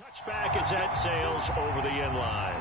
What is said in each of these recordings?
Touchback as that sails over the end line.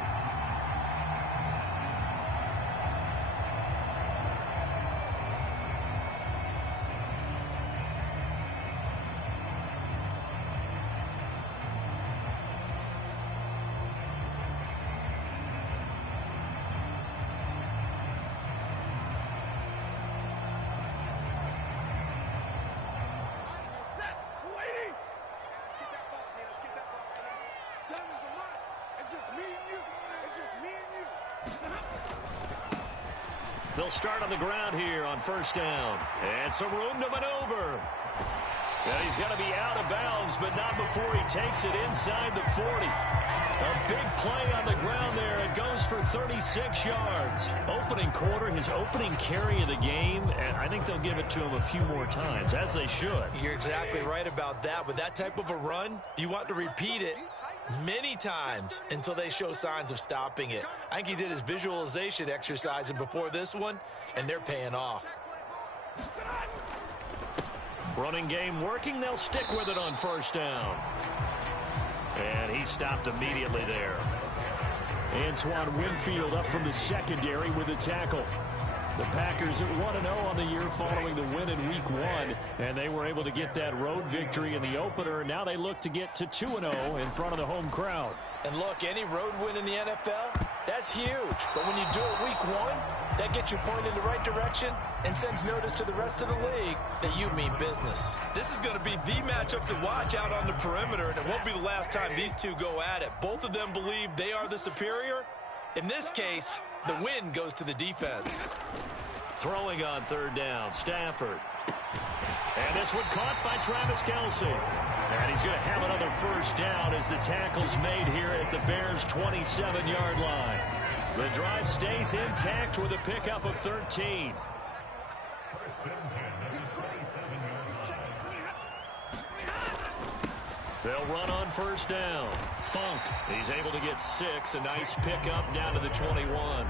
They'll start on the ground here on first down. And some room to maneuver. And he's going to be out of bounds, but not before he takes it inside the 40. A big play on the ground there. It goes for 36 yards. Opening quarter, his opening carry of the game, and I think they'll give it to him a few more times, as they should. You're exactly right about that. With that type of a run, you want to repeat it many times until they show signs of stopping it. I think he did his visualization exercise before this one, and they're paying off. Running game working. They'll stick with it on first down. And he stopped immediately there. Antoine Winfield up from the secondary with a tackle. The Packers at 1-0 on the year following the win in Week 1, and they were able to get that road victory in the opener. Now they look to get to 2-0 in front of the home crowd. And look, any road win in the NFL, that's huge. But when you do it Week 1, that gets you pointed in the right direction and sends notice to the rest of the league that you mean business. This is going to be the matchup to watch out on the perimeter, and it won't be the last time these two go at it. Both of them believe they are the superior. In this case, the win goes to the defense. Throwing on third down, Stafford. And this one caught by Travis Kelce. And he's going to have another first down as the tackle's made here at the Bears' 27-yard line. The drive stays intact with a pickup of 13. They'll run on first down. Funk, he's able to get 6. A nice pickup down to the 21.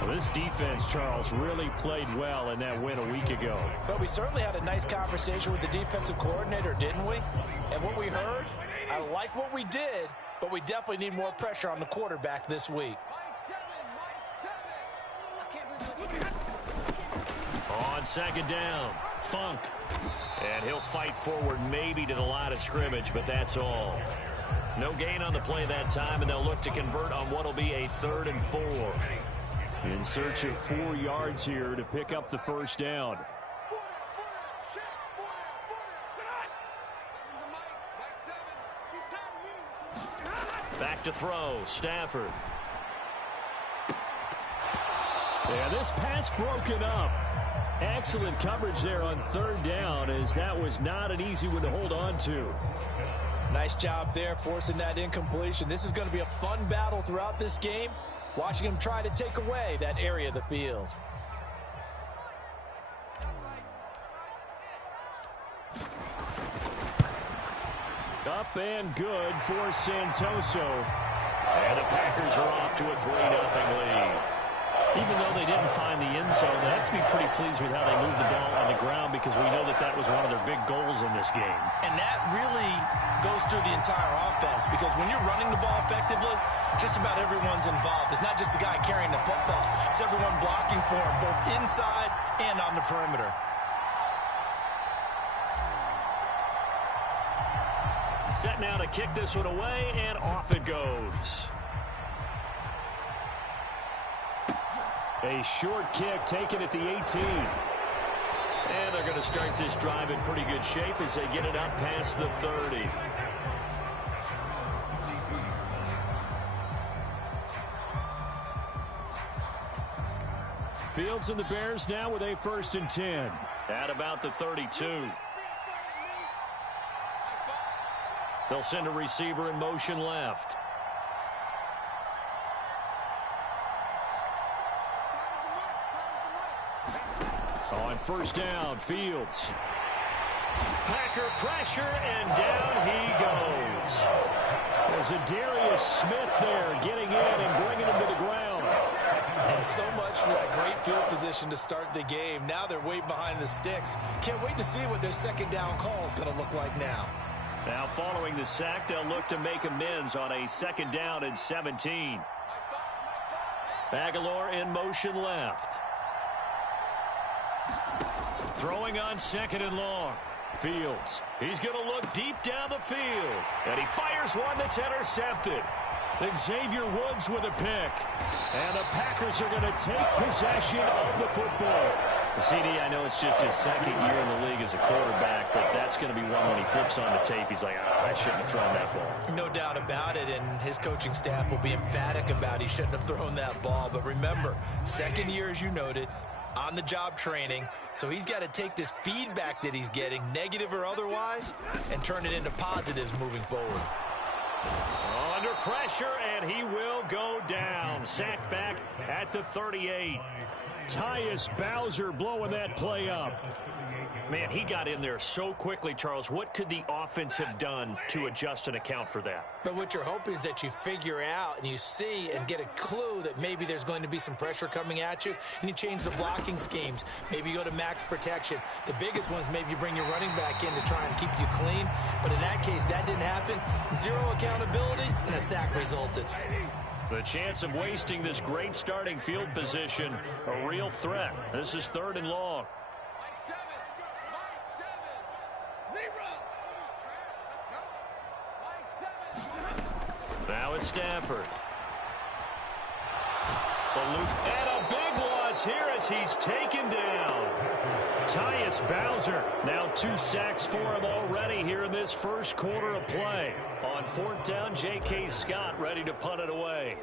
Well, this defense, Charles, really played well in that win a week ago. But we certainly had a nice conversation with the defensive coordinator, didn't we? And what we heard, I like what we did, but we definitely need more pressure on the quarterback this week. On second down, Funk. And he'll fight forward maybe to the line of scrimmage, but that's all. No gain on the play that time, and they'll look to convert on what will be a 3rd and 4. In search of 4 yards here to pick up the first down. Back to throw, Stafford. Yeah, this pass broken up. Excellent coverage there on third down, as that was not an easy one to hold on to. Nice job there forcing that incompletion. This is going to be a fun battle throughout this game, watching him try to take away that area of the field. Up and good for Santoso. And the Packers are off to a 3-0 lead. Even though they didn't find the end zone, they have to be pretty pleased with how they moved the ball on the ground, because we know that that was one of their big goals in this game. And that really goes through the entire offense, because when you're running the ball effectively, just about everyone's involved. It's not just the guy carrying the football. It's everyone blocking for him, both inside and on the perimeter. Set now to kick this one away, and off it goes. A short kick taken at the 18. And they're going to start this drive in pretty good shape as they get it up past the 30. Fields and the Bears now with a 1st and 10. At about the 32. They'll send a receiver in motion left. On first down, Fields. Packer pressure, and down he goes. There's a Darius Smith there getting in and bringing him to the ground. And so much for that great field position to start the game. Now they're way behind the sticks. Can't wait to see what their second down call is going to look like now. Now following the sack, they'll look to make amends on a 2nd down and 17. Aguilar in motion left. Throwing on 2nd and long. Fields. He's going to look deep down the field. And he fires one that's intercepted. Xavier Woods with a pick. And the Packers are going to take possession of the football. CD, I know it's just his 2nd year in the league as a quarterback, but that's going to be one when he flips on the tape. He's like, I shouldn't have thrown that ball. No doubt about it, and his coaching staff will be emphatic about he shouldn't have thrown that ball. But remember, 2nd year, as you noted, on-the-job training, so he's got to take this feedback that he's getting, negative or otherwise, and turn it into positives moving forward. Under pressure, and he will go down. Sacked back at the 38. Tyus Bowser blowing that play up. Man, he got in there so quickly, Charles. What could the offense have done to adjust and account for that? But what you're hoping is that you figure out and you see and get a clue that maybe there's going to be some pressure coming at you, and you change the blocking schemes. Maybe you go to max protection. The biggest one is maybe you bring your running back in to try and keep you clean. But in that case, that didn't happen. Zero accountability, and a sack resulted. The chance of wasting this great starting field position, a real threat. This is 3rd and long. Now it's Stafford. And a big loss here as he's taken down. Tyus Bowser, now 2 sacks for him already here in this 1st quarter of play. On 4th down, J.K. Scott ready to punt it away.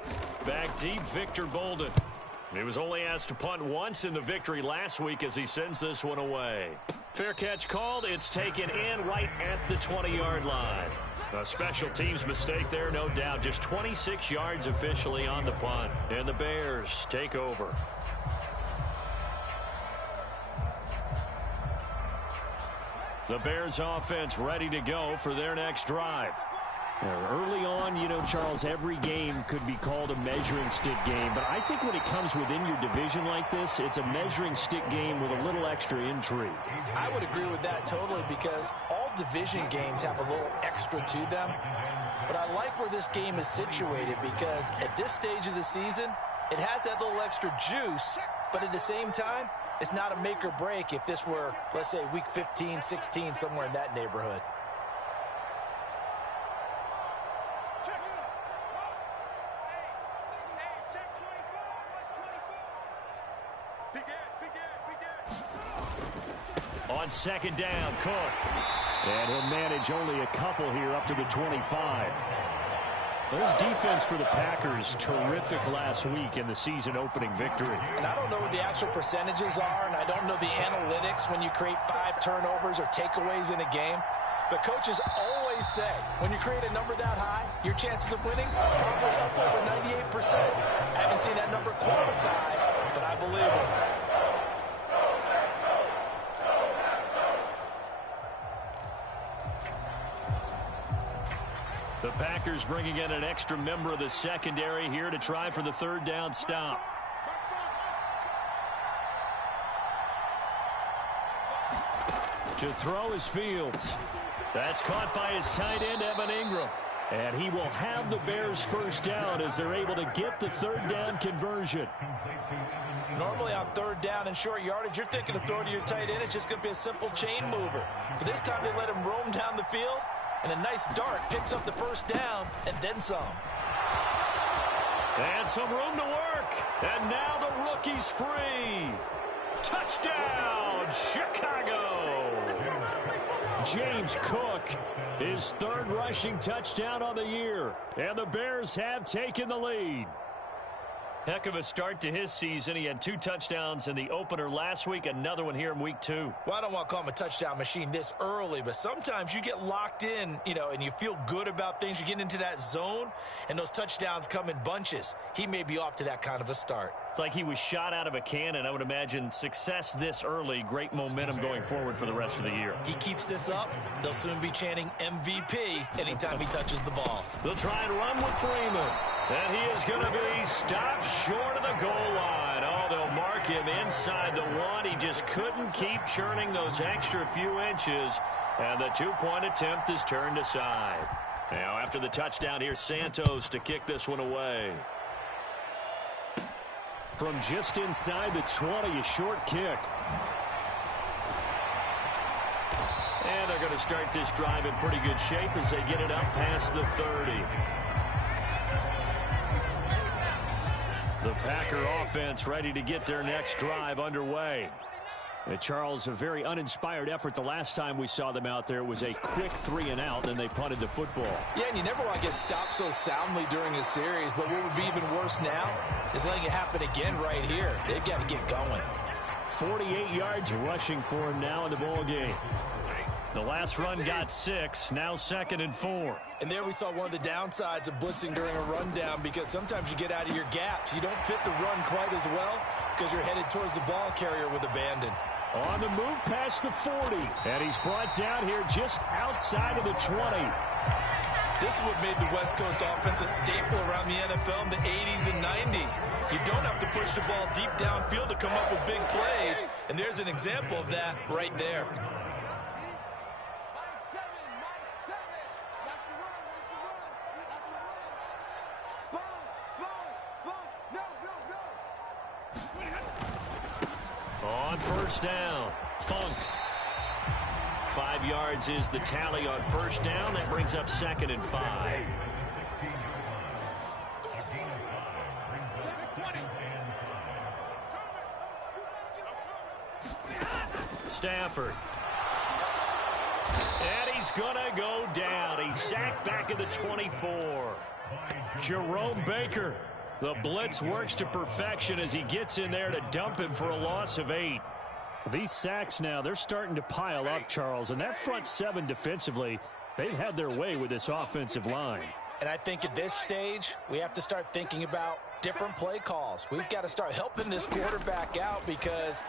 Back deep, Victor Bolden. He was only asked to punt once in the victory last week as he sends this one away. Fair catch called. It's taken in right at the 20-yard line. A special teams mistake there, no doubt. Just 26 yards officially on the punt. And the Bears take over. The Bears offense ready to go for their next drive. Early on, you know, Charles, every game could be called a measuring stick game. But I think when it comes within your division like this, it's a measuring stick game with a little extra intrigue. I would agree with that totally, because all division games have a little extra to them. But I like where this game is situated, because at this stage of the season, it has that little extra juice. But at the same time, it's not a make or break if this were, let's say, week 15, 16, somewhere in that neighborhood. On 2nd down, Cook. And he'll manage only a couple here up to the 25. This defense for the Packers, terrific last week in the season-opening victory. And I don't know what the actual percentages are, and I don't know the analytics when you create 5 turnovers or takeaways in a game. But coaches always say, when you create a number that high, your chances of winning are probably up over 98%. I haven't seen that number quantified, but I believe it. The Packers bringing in an extra member of the secondary here to try for the 3rd down stop. To throw is Fields. That's caught by his tight end, Evan Ingram. And he will have the Bears 1st down as they're able to get the 3rd down conversion. Normally on 3rd down and short yardage, you're thinking of throwing to your tight end. It's just going to be a simple chain mover. But this time they let him roam down the field. And a nice dart picks up the 1st down and then some. And some room to work. And now the rookie's free. Touchdown, Chicago. James Cook, his 3rd rushing touchdown on the year. And the Bears have taken the lead. Heck of a start to his season. He had 2 touchdowns in the opener last week, another one here in week 2. Well, I don't want to call him a touchdown machine this early, but sometimes you get locked in, you know, and you feel good about things. You get into that zone, and those touchdowns come in bunches. He may be off to that kind of a start. It's like he was shot out of a cannon. I would imagine success this early, great momentum going forward for the rest of the year. He keeps this up, they'll soon be chanting MVP anytime he touches the ball. They'll try and run with Freeman. And he is going to be stopped short of the goal line. Oh, they'll mark mark him inside the one. He just couldn't keep churning those extra few inches, and the two-point attempt is turned aside. Now, after the touchdown, here's Santos to kick this one away. From just inside the 20, a short kick. And they're going to start this drive in pretty good shape as they get it up past the 30. The Packer offense ready to get their next drive underway. Charles, a very uninspired effort the last time we saw them out there. It was a quick 3-and-out, and they punted the football. Yeah, and you never want to get stopped so soundly during a series, but what would be even worse now is letting it happen again right here. They've got to get going. 48 yards rushing for him now in the ball game. The last run got 6, now 2nd and 4. And there we saw one of the downsides of blitzing during a rundown, because sometimes you get out of your gaps. You don't fit the run quite as well because you're headed towards the ball carrier with abandon. On the move past the 40. And he's brought down here just outside of the 20. This is what made the West Coast offense a staple around the NFL in the 80s and 90s. You don't have to push the ball deep downfield to come up with big plays, and there's an example of that right there. On first down, Funk. 5 yards is the tally on first down. That brings up 2nd and 5. Stafford. And he's going to go down. He's sacked back at the 24. Jerome Baker. The blitz works to perfection as he gets in there to dump him for a loss of 8. These sacks now, they're starting to pile up, Charles. And that front 7 defensively, they've had their way with this offensive line. And I think at this stage, we have to start thinking about different play calls. We've got to start helping this quarterback out because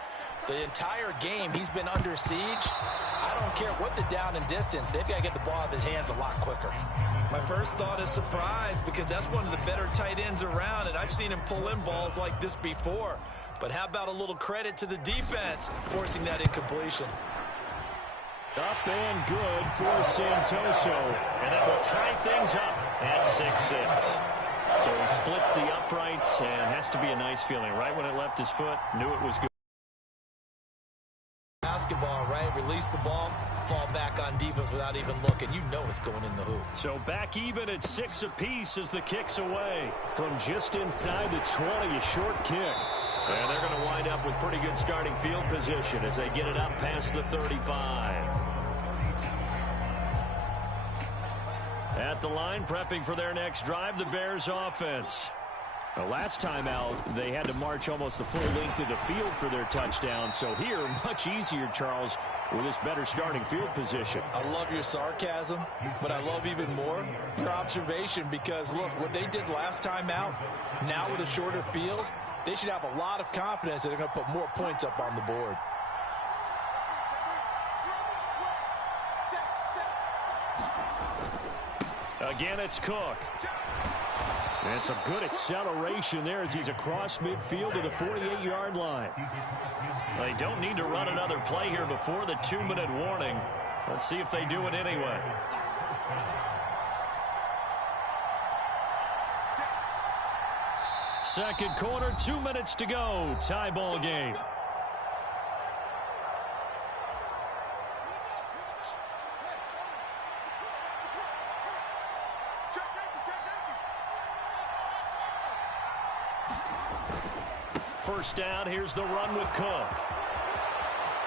the entire game he's been under siege. I don't care what the down and distance. They've got to get the ball out of his hands a lot quicker. My first thought is surprise, because that's one of the better tight ends around, and I've seen him pull in balls like this before. But how about a little credit to the defense forcing that incompletion? Up and good for Santoso, and that will tie things up at 6-6. So he splits the uprights, and has to be a nice feeling. Right when it left his foot, knew it was good. Basketball, right? Release the ball, fall back on defense without even looking. You know it's going in the hoop. So back even at 6 apiece as the kick's away. From just inside the 20, a short kick. And they're going to wind up with pretty good starting field position as they get it up past the 35. At the line, prepping for their next drive, the Bears offense. The last time out, they had to march almost the full length of the field for their touchdown. So here, much easier, Charles, with this better starting field position. I love your sarcasm, but I love even more your observation, because, look, what they did last time out, now with a shorter field, they should have a lot of confidence that they're going to put more points up on the board. Again, it's Cook. And some good acceleration there as he's across midfield to the 48-yard line. They don't need to run another play here before the 2-minute warning. Let's see if they do it anyway. Second quarter, 2 minutes to go. Tie ball game. First down, here's the run with Cook.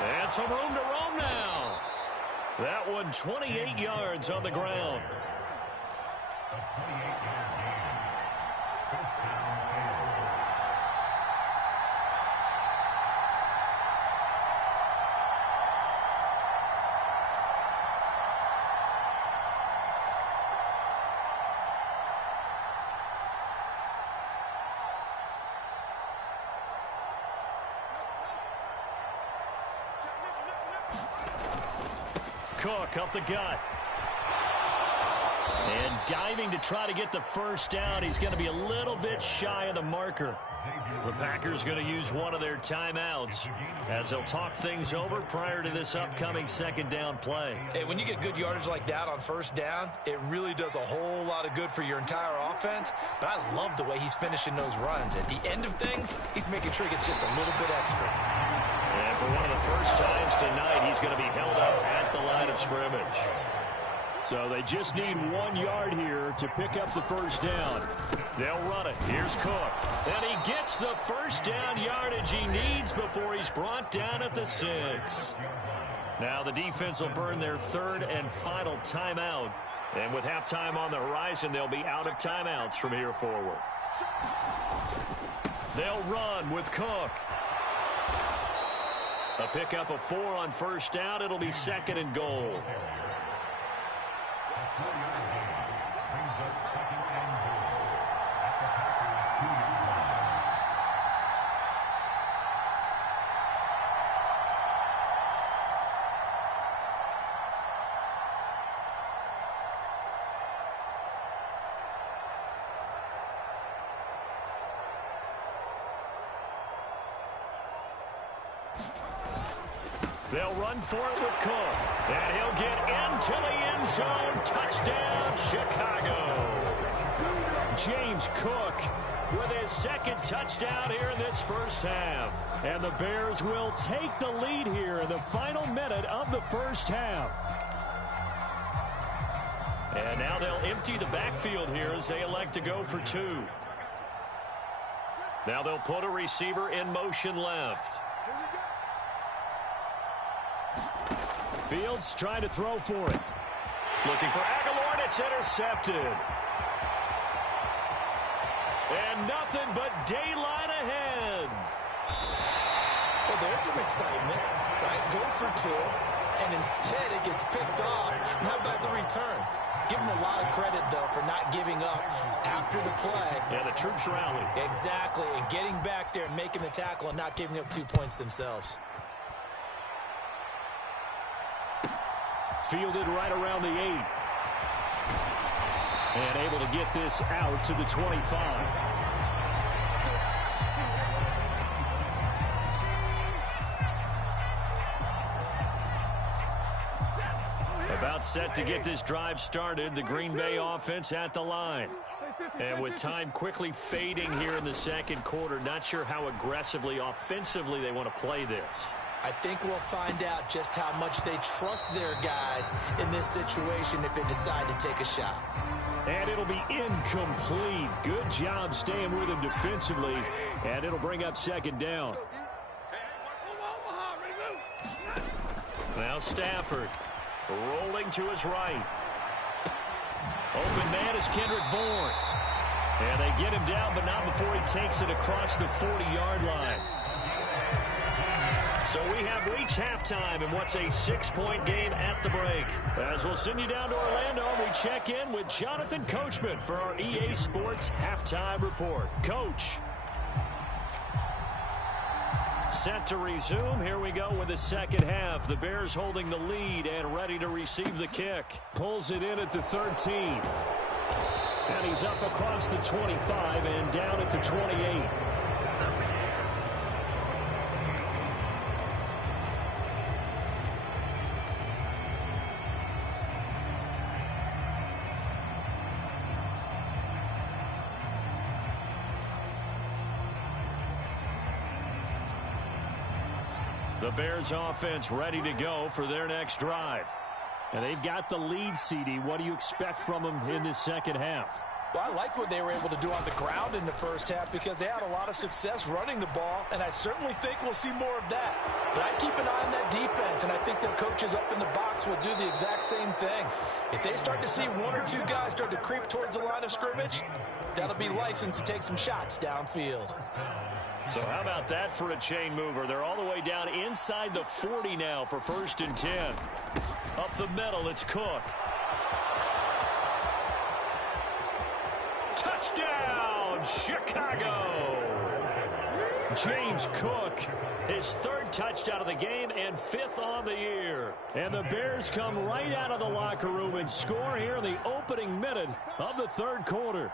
And some room to roam now. That one 28 yards on the ground. Cook up the gut. And diving to try to get the first down. He's going to be a little bit shy of the marker. The Packers going to use one of their timeouts as they'll talk things over prior to this upcoming second down play. Hey, when you get good yardage like that on first down, it really does a whole lot of good for your entire offense. But I love the way he's finishing those runs. At the end of things, he's making sure he gets just a little bit extra. And for one of the first times tonight, he's going to be held up at the line of scrimmage. So they just need 1 yard here to pick up the first down. They'll run it. Here's Cook. And he gets the first down yardage he needs before he's brought down at the 6. Now the defense will burn their third and final timeout. And with halftime on the horizon, they'll be out of timeouts from here forward. They'll run with Cook. A pickup of 4 on first down. It'll be second and goal. They'll run for it with Cook. And he'll get into the end zone. Touchdown, Chicago. James Cook with his second touchdown here in this first half. And the Bears will take the lead here in the final minute of the first half. And now they'll empty the backfield here as they elect to go for 2. Now they'll put a receiver in motion left. Fields trying to throw for it. Looking for Aguilar, and it's intercepted. And nothing but daylight ahead. Well, there's some excitement, right? Go for 2, and instead it gets picked off. And how about the return? Give him a lot of credit, though, for not giving up after the play. Yeah, the troops rallied. Exactly, and getting back there and making the tackle and not giving up 2 points themselves. Fielded right around the 8. And able to get this out to the 25. About set to get this drive started, the Green Bay offense at the line. And with time quickly fading here in the second quarter, not sure how aggressively, offensively they want to play this. I think we'll find out just how much they trust their guys in this situation if they decide to take a shot. And it'll be incomplete. Good job staying with him defensively. And it'll bring up second down. Now Stafford rolling to his right. Open man is Kendrick Bourne. And they get him down, but not before he takes it across the 40-yard line. So we have reached halftime in what's a 6-point game at the break. As we'll send you down to Orlando, we check in with Jonathan Coachman for our EA Sports Halftime Report. Coach. Set to resume. Here we go with the second half. The Bears holding the lead and ready to receive the kick. Pulls it in at the 13. And he's up across the 25 and down at the 28. The Bears offense ready to go for their next drive. And they've got the lead, CD. What do you expect from them in this second half? Well, I like what they were able to do on the ground in the first half because they had a lot of success running the ball, and I certainly think we'll see more of that. But I keep an eye on that defense, and I think their coaches up in the box will do the exact same thing. If they start to see 1 or 2 guys start to creep towards the line of scrimmage, that'll be licensed to take some shots downfield. So how about that for a chain mover? They're all the way down inside the 40 now for 1st and 10. Up the middle, it's Cook. Touchdown, Chicago! James Cook, his 3rd touchdown of the game and 5th on the year. And the Bears come right out of the locker room and score here in the opening minute of the 3rd quarter.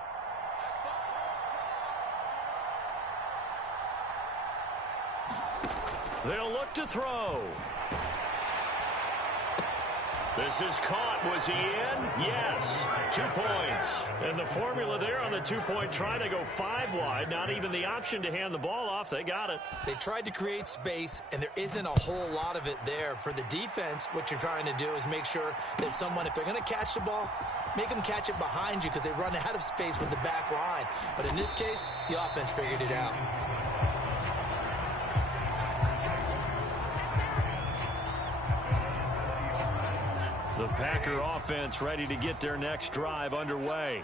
They'll look to throw. This is caught. Was he in? Yes. 2 points. And the formula there on the 2-point try to go 5 wide. Not even the option to hand the ball off. They got it. They tried to create space, and there isn't a whole lot of it there. For the defense, what you're trying to do is make sure that if they're going to catch the ball, make them catch it behind you because they run out of space with the back line. But in this case, the offense figured it out. The Packer offense ready to get their next drive underway.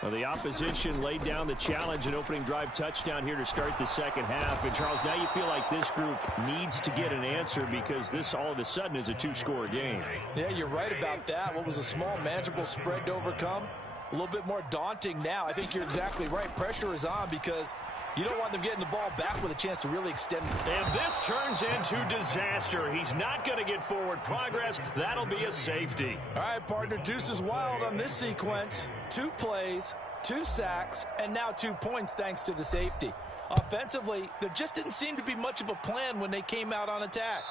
Well, the opposition laid down the challenge and opening drive touchdown here to start the second half. And, Charles, now you feel like this group needs to get an answer because this all of a sudden is a 2-score game. Yeah, you're right about that. What was a small, manageable spread to overcome? A little bit more daunting now. I think you're exactly right. Pressure is on because you don't want them getting the ball back with a chance to really extend. And this turns into disaster. He's not going to get forward progress. That'll be a safety. All right, partner, deuce is wild on this sequence. 2 plays, 2 sacks, and now 2 points thanks to the safety. Offensively, there just didn't seem to be much of a plan when they came out on attack.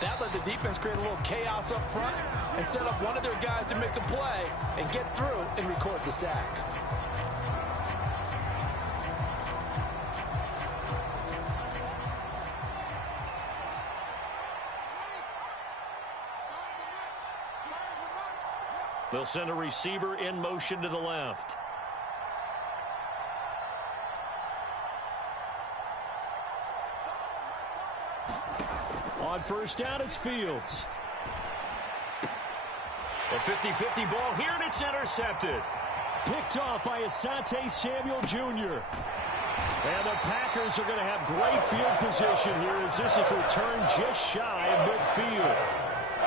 That let the defense create a little chaos up front and set up one of their guys to make a play and get through and record the sack. They'll send a receiver in motion to the left. On first down, it's Fields. A 50-50 ball here, and it's intercepted. Picked off by Asante Samuel Jr. And the Packers are going to have great field position here as this is returned just shy of midfield.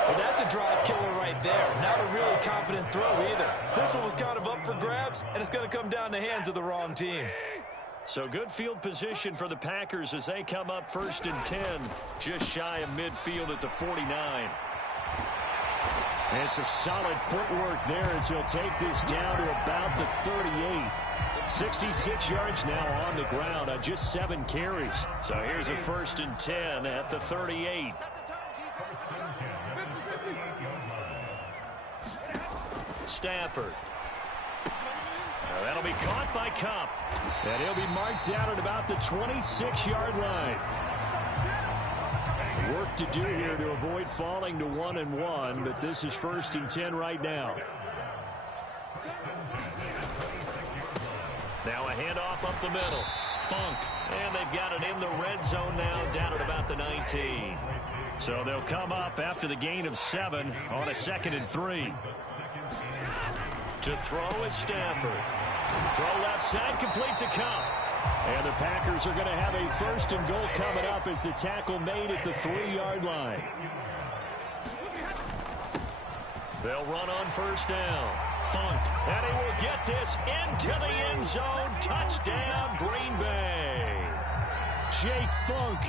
Well, that's a drive killer right there. Not a really confident throw either. This one was kind of up for grabs, and it's going to come down the hands of the wrong team. So good field position for the Packers as they come up 1st and 10, just shy of midfield at the 49. And some solid footwork there as he'll take this down to about the 38. 66 yards now on the ground on just 7 carries. So here's a 1st and 10 at the 38. Stafford. Now that'll be caught by Cup. And he'll be marked down at about the 26-yard line. Work to do here to avoid falling to 1-1, but this is 1st and 10 right now. Now a handoff up the middle. Funk. And they've got it in the red zone now, down at about the 19. So they'll come up after the gain of 7 on a 2nd and 3. To throw is Stafford. Throw left side, complete to Cup. And the Packers are going to have a 1st and goal coming up as the tackle made at the 3-yard line. They'll run on 1st down. Funk. And he will get this into the end zone. Touchdown, Green Bay. Jake Funk,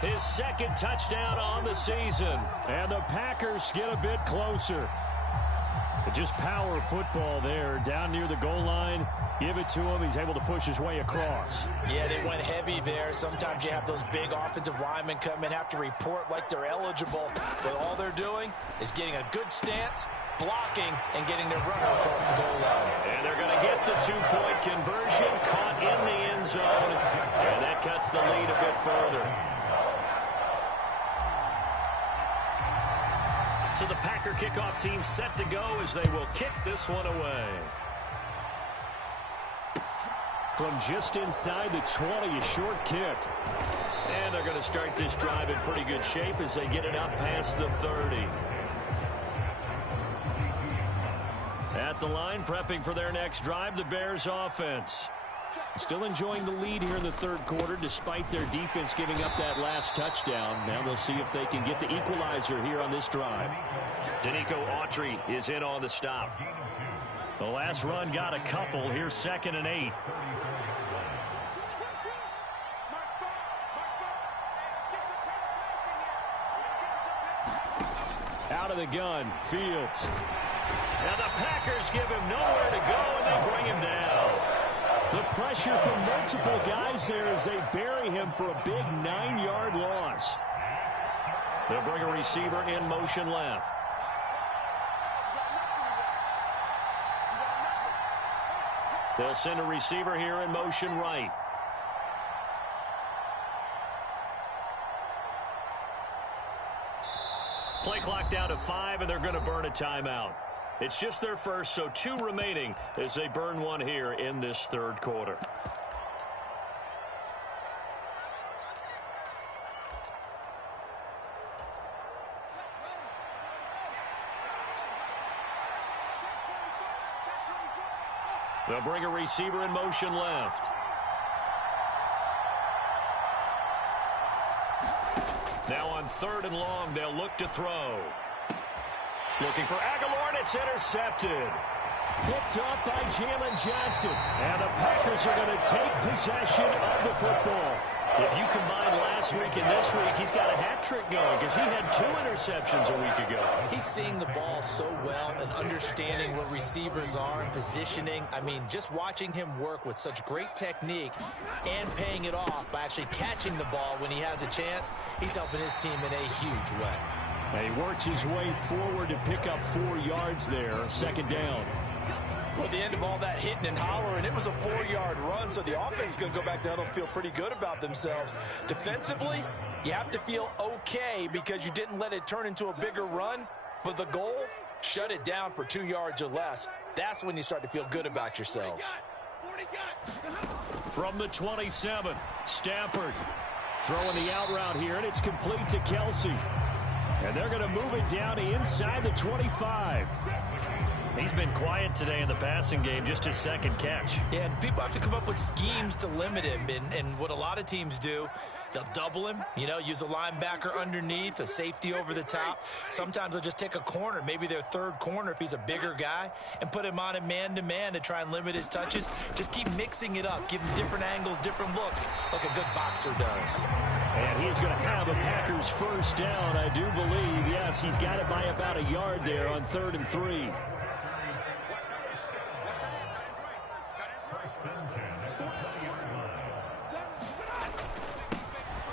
his 2nd touchdown on the season. And the Packers get a bit closer. But just power football there down near the goal line. Give it to him. He's able to push his way across. Yeah, they went heavy there. Sometimes you have those big offensive linemen come in, have to report like they're eligible. But all they're doing is getting a good stance, blocking, and getting their runner across the goal line. And they're going to get the 2-point conversion, caught in the end zone. And that cuts the lead a bit further. So the Packer kickoff team set to go as they will kick this one away. From just inside the 20, a short kick. And they're going to start this drive in pretty good shape as they get it up past the 30. At the line, prepping for their next drive, the Bears offense. Still enjoying the lead here in the 3rd quarter despite their defense giving up that last touchdown. Now they'll see if they can get the equalizer here on this drive. Danico Autry is in on the stop. The last run got a couple. Here's 2nd and 8. Out of the gun, Fields. Now the Packers give him nowhere to go, and they bring him down. The pressure from multiple guys there as they bury him for a big 9-yard loss. They'll bring a receiver in motion left. They'll send a receiver here in motion right. Play clock down to 5, and they're going to burn a timeout. It's just their first, so 2 remaining as they burn one here in this third quarter. They'll bring a receiver in motion left. Now on 3rd and long, they'll look to throw. Looking for Aguilar, and it's intercepted. Picked up by Jalen Johnson. And the Packers are going to take possession of the football. If you combine last week and this week, he's got a hat trick going because he had 2 interceptions a week ago. He's seeing the ball so well and understanding where receivers are and positioning. I mean, just watching him work with such great technique and paying it off by actually catching the ball when he has a chance, he's helping his team in a huge way. And he works his way forward to pick up 4 yards there, 2nd down. Well, at the end of all that hitting and hollering, it was a 4-yard run, so the offense is going to go back down and feel pretty good about themselves. Defensively, you have to feel okay because you didn't let it turn into a bigger run, but the goal, shut it down for 2 yards or less. That's when you start to feel good about yourselves. From the 27, Stafford throwing the out route here, and it's complete to Kelsey. And they're going to move it down to inside the 25. He's been quiet today in the passing game, just his 2nd catch. Yeah, and people have to come up with schemes to limit him. And what a lot of teams do, they'll double him, use a linebacker underneath, a safety over the top. Sometimes they'll just take a corner, maybe their 3rd corner if he's a bigger guy, and put him on a man-to-man to try and limit his touches. Just keep mixing it up, give him different angles, different looks, like a good boxer does. And he's going to have a Packers 1st down, I do believe. Yes, he's got it by about a yard there on 3rd and 3.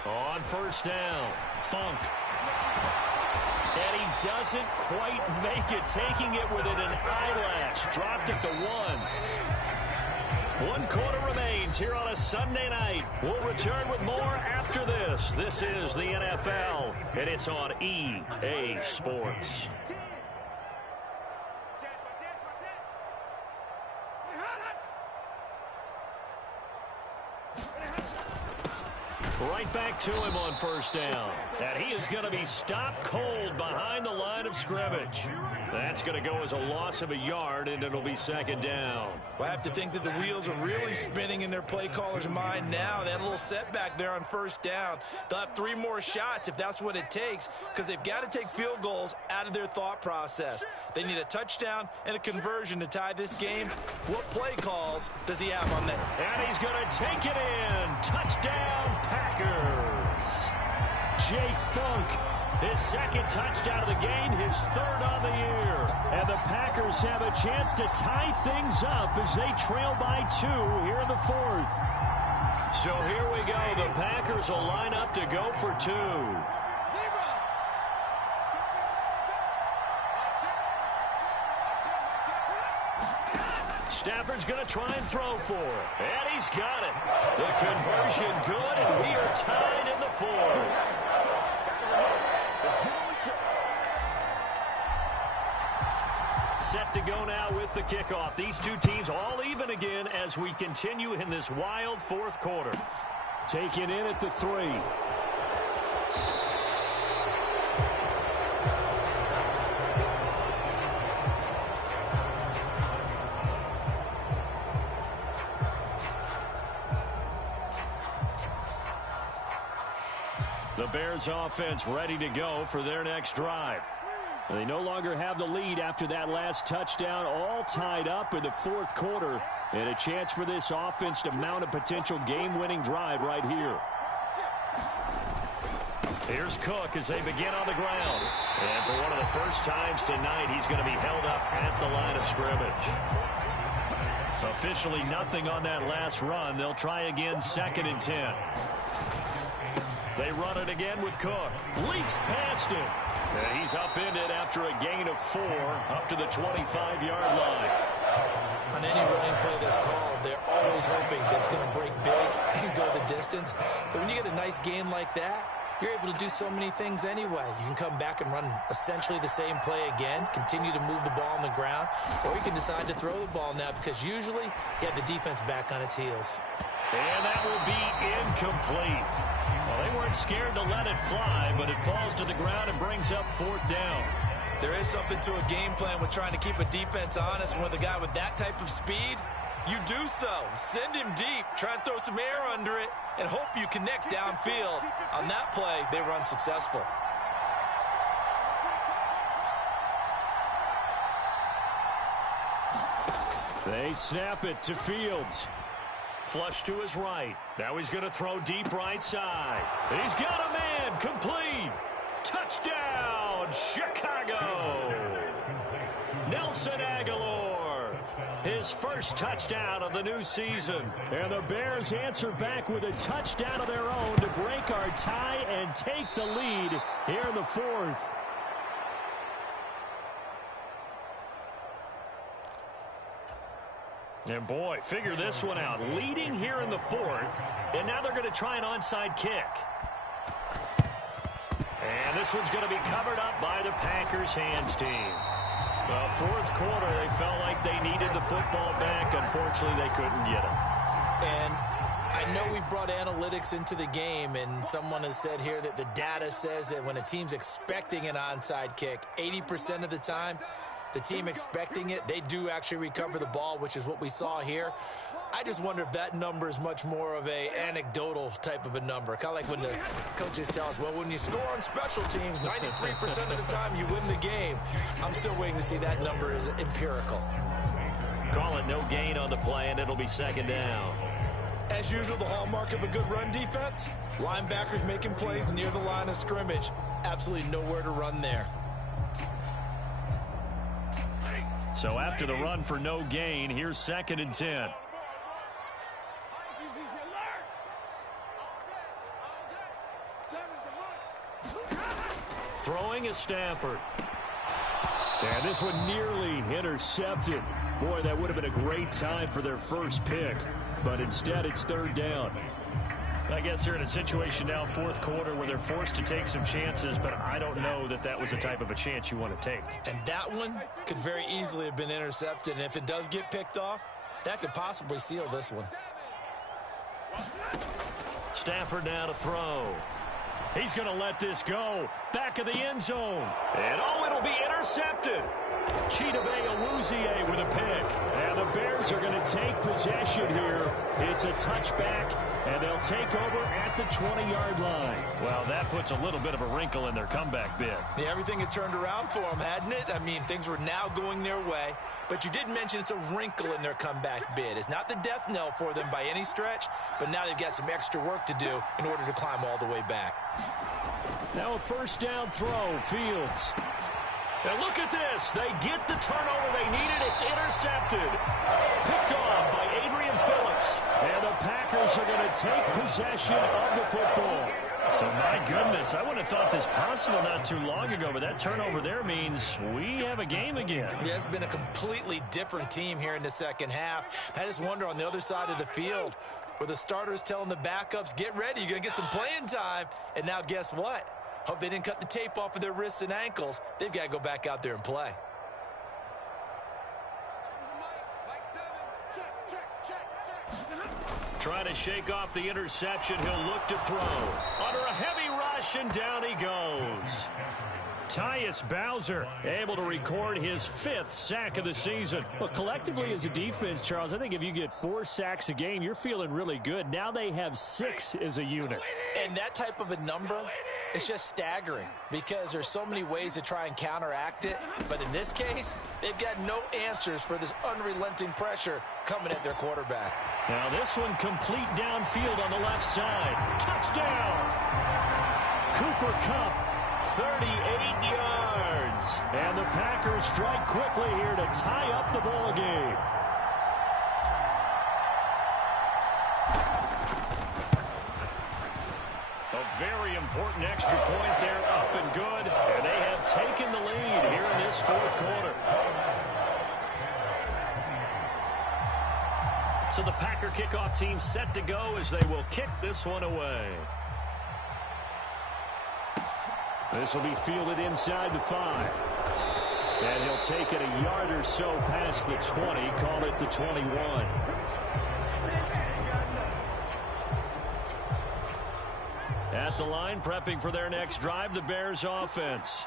On 1st down, Funk. And he doesn't quite make it, taking it within an eyelash. Dropped it to 1. 1 quarter remains here on a Sunday night. We'll return with more after this. This is the NFL, and it's on EA Sports. Right back to him on 1st down. And he is going to be stopped cold behind the line of scrimmage. That's going to go as a loss of a yard, and it'll be 2nd down. Well, I have to think that the wheels are really spinning in their play caller's mind now. They had a little setback there on 1st down. They'll have 3 more shots if that's what it takes, because they've got to take field goals out of their thought process. They need a touchdown and a conversion to tie this game. What play calls does he have on that? And he's going to take it in. Touchdown, Packers. Jake Funk, his 2nd touchdown of the game, his 3rd on the year. And the Packers have a chance to tie things up as they trail by 2 here in the 4th. So here we go. The Packers will line up to go for 2. Stafford's going to try and throw for it. And he's got it. The conversion good, and we are tied in the 4th. Set to go now with the kickoff. These 2 teams all even again as we continue in this wild 4th quarter. Taken in at the 3. The Bears offense ready to go for their next drive. They no longer have the lead after that last touchdown, all tied up in the 4th quarter, and a chance for this offense to mount a potential game-winning drive right here. Here's Cook as they begin on the ground. And for one of the first times tonight, he's going to be held up at the line of scrimmage. Officially nothing on that last run. They'll try again 2nd and 10. They run it again with Cook. Leaks past him. And he's upended after a gain of 4 up to the 25-yard line. On any running play that's called, they're always hoping that it's going to break big and go the distance. But when you get a nice game like that, you're able to do so many things anyway. You can come back and run essentially the same play again, continue to move the ball on the ground, or you can decide to throw the ball now because usually you have the defense back on its heels. And that will be incomplete. Well, they weren't scared to let it fly, but it falls to the ground and brings up 4th down. There is something to a game plan with trying to keep a defense honest. When with a guy with that type of speed, you do so. Send him deep. Try and throw some air under it and hope you connect downfield. On that play, they run successful. They snap it to Fields. Flush to his right. Now he's going to throw deep right side. He's got a man. Complete. Touchdown, Chicago. Nelson Aguilar. His first touchdown of the new season. And the Bears answer back with a touchdown of their own to break our tie and take the lead here in the 4th. And boy, figure this one out. Leading here in the 4th, and now they're going to try an onside kick. And this one's going to be covered up by the Packers hands team. Well, 4th quarter, they felt like they needed the football back. Unfortunately, they couldn't get it. And I know we brought analytics into the game, and someone has said here that the data says that when a team's expecting an onside kick, 80% of the time, the team expecting it, they do actually recover the ball, which is what we saw here. I just wonder if that number is much more of a anecdotal type of a number. Kind of like when the coaches tell us, well, when you score on special teams, 93% of the time you win the game. I'm still waiting to see that number is empirical. Call it no gain on the play, and it'll be 2nd down. As usual, the hallmark of a good run defense, linebackers making plays near the line of scrimmage. Absolutely nowhere to run there. So after the run for no gain, here's 2nd and 10. Throwing is Stafford. And this one nearly intercepted. Boy, that would have been a great time for their first pick. But instead, it's 3rd down. I guess they're in a situation now, 4th quarter, where they're forced to take some chances, but I don't know that that was the type of a chance you want to take. And that one could very easily have been intercepted, and if it does get picked off, that could possibly seal this one. Stafford now to throw. He's going to let this go. Back of the end zone. And it'll be intercepted. Chidobe Awuzie with a pick. And the Bears are going to take possession here. It's a touchback, and they'll take over at the 20-yard line. Well, that puts a little bit of a wrinkle in their comeback bid. Yeah, everything had turned around for them, hadn't it? I mean, things were now going their way. But you did mention it's a wrinkle in their comeback bid. It's not the death knell for them by any stretch, but now they've got some extra work to do in order to climb all the way back. Now a 1st down throw, Fields. Now look at this. They get the turnover they needed. It's intercepted. Picked off by Adrian Phillips. And the Packers are going to take possession of the football. So, my goodness, I would have thought this possible not too long ago, but that turnover there means we have a game again. Yeah, it's been a completely different team here in the 2nd half. I just wonder on the other side of the field where the starters telling the backups, get ready, you're going to get some playing time. And now guess what? Hope they didn't cut the tape off of their wrists and ankles. They've got to go back out there and play. Trying to shake off the interception. He'll look to throw. Under a heavy rush, and down he goes. Tyus Bowser able to record his 5th sack of the season. Well, collectively as a defense, Charles, I think if you get 4 sacks a game, you're feeling really good. Now they have 6 as a unit. And that type of a number, it's just staggering because there's so many ways to try and counteract it. But in this case, they've got no answers for this unrelenting pressure coming at their quarterback. Now this one complete downfield on the left side. Touchdown! Cooper Kupp, 38 yards. And the Packers strike quickly here to tie up the ball game. A very important extra point there, up and good. And they have taken the lead here in this fourth quarter. So the Packer kickoff team set to go as they will kick this one away. This will be fielded inside the 5. And he'll take it a yard or so past the 20, call it the 21. At the line, prepping for their next drive, the Bears offense.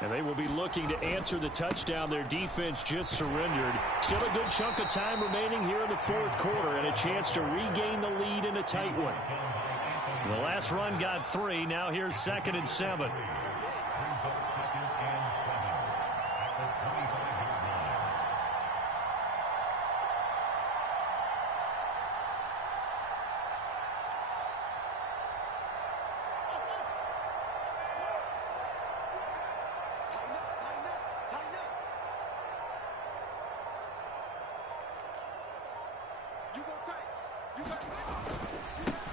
And they will be looking to answer the touchdown their defense just surrendered. Still a good chunk of time remaining here in the fourth quarter and a chance to regain the lead in a tight one. The last run got 3. Now here's 2nd and 7.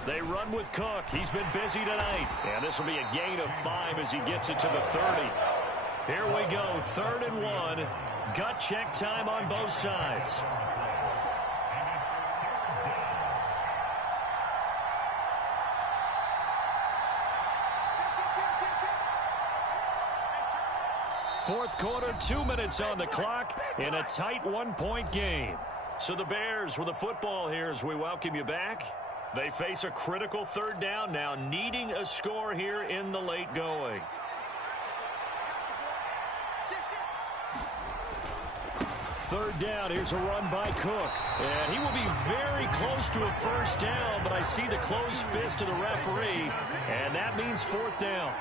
They run with Cook. He's been busy tonight. And this will be a gain of 5 as he gets it to the 30. Here we go, 3rd and 1. Gut check time on both sides. Fourth quarter, 2 minutes on the clock in a tight 1-point game. So the Bears with the football here as we welcome you back. They face a critical 3rd down now, needing a score here in the late going. Third down, here's a run by Cook. And he will be very close to a first down, but I see the closed fist of the referee, and that means 4th down.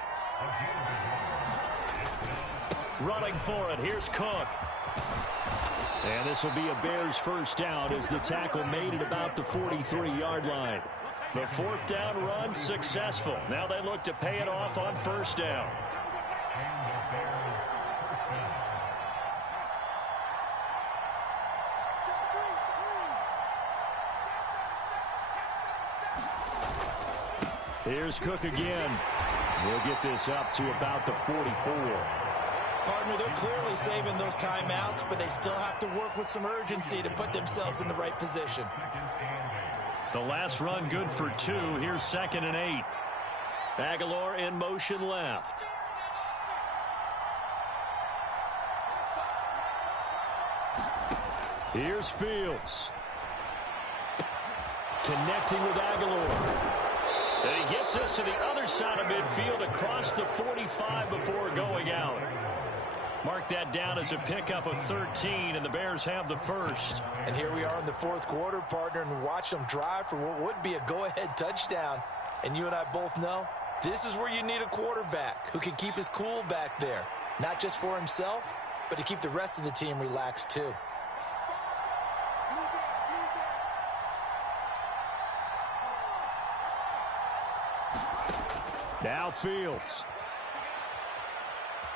Running for it, here's Cook. And this will be a Bears first down as the tackle made it about the 43-yard line. The 4th down run successful. Now they look to pay it off on first down. Here's Cook again. We'll get this up to about the 44. Partner, they're clearly saving those timeouts, but they still have to work with some urgency to put themselves in the right position. The last run good for 2. Here's 2nd and 8. Aguilar in motion left. Here's Fields. Connecting with Aguilar. And he gets us to the other side of midfield across the 45 before going out. Mark that down as a pickup of 13, and the Bears have the first. And here we are in the fourth quarter, partner, and watch them drive for what would be a go-ahead touchdown. And you and I both know this is where you need a quarterback who can keep his cool back there, not just for himself, but to keep the rest of the team relaxed too. Now Fields.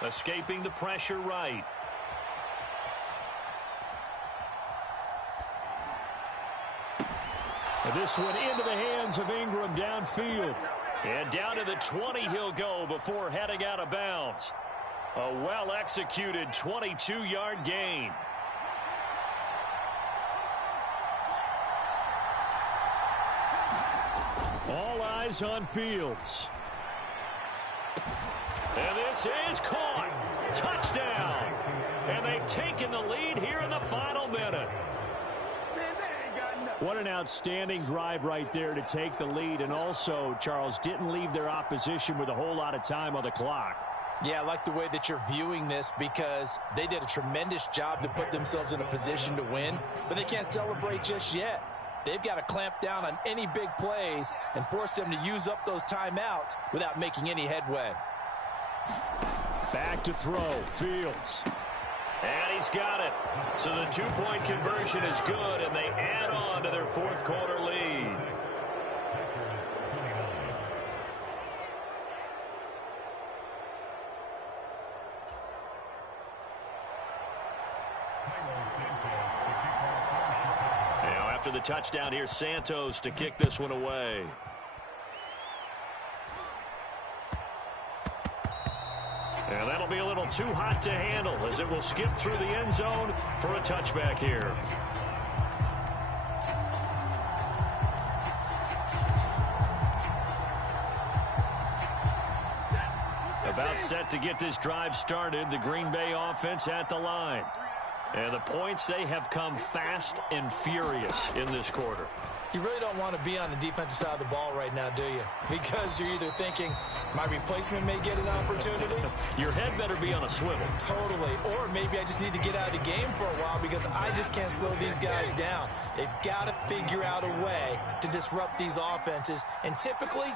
Escaping the pressure right. And this one into the hands of Ingram downfield. And down to the 20 he'll go before heading out of bounds. A well-executed 22-yard gain. All eyes on Fields. And this is caught. Touchdown. And they've taken the lead here in the final minute. What an outstanding drive right there to take the lead. And also, Charles, didn't leave their opposition with a whole lot of time on the clock. Yeah, I like the way that you're viewing this because they did a tremendous job to put themselves in a position to win, but they can't celebrate just yet. They've got to clamp down on any big plays and force them to use up those timeouts without making any headway. Back to throw, Fields. And he's got it. So the two-point conversion is good, and they add on to their fourth quarter lead. Now after the touchdown, here's Santos to kick this one away. And that'll be a little too hot to handle as it will skip through the end zone for a touchback here. About set to get this drive started, the Green Bay offense at the line. And the points, they have come fast and furious in this quarter. You really don't want to be on the defensive side of the ball right now, do you? Because you're either thinking, my replacement may get an opportunity. Your head better be on a swivel. Totally. Or maybe I just need to get out of the game for a while because I just can't slow these guys down. They've got to figure out a way to disrupt these offenses. And typically,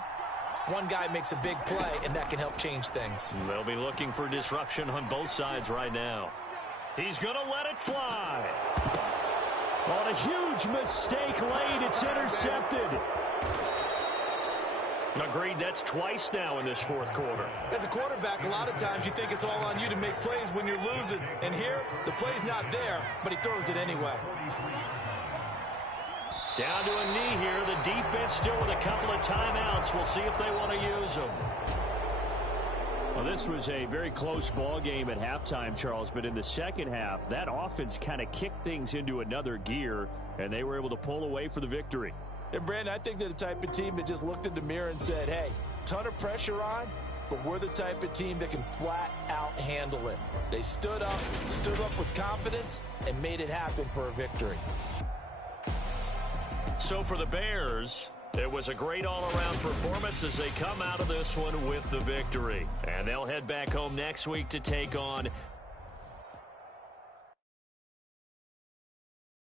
one guy makes a big play, and that can help change things. They'll be looking for disruption on both sides right now. He's going to let it fly. On a huge mistake late, it's intercepted. Agreed, that's twice now in this fourth quarter. As a quarterback, a lot of times you think it's all on you to make plays when you're losing. And here, the play's not there, but he throws it anyway. Down to a knee here. The defense still with a couple of timeouts. We'll see if they want to use them. Well, this was a very close ball game at halftime, Charles, but in the second half, that offense kind of kicked things into another gear, and they were able to pull away for the victory. And, Brandon, I think they're the type of team that just looked in the mirror and said, hey, ton of pressure on, but we're the type of team that can flat out handle it. They stood up with confidence, and made it happen for a victory. So for the Bears, it was a great all-around performance as they come out of this one with the victory. And they'll head back home next week to take on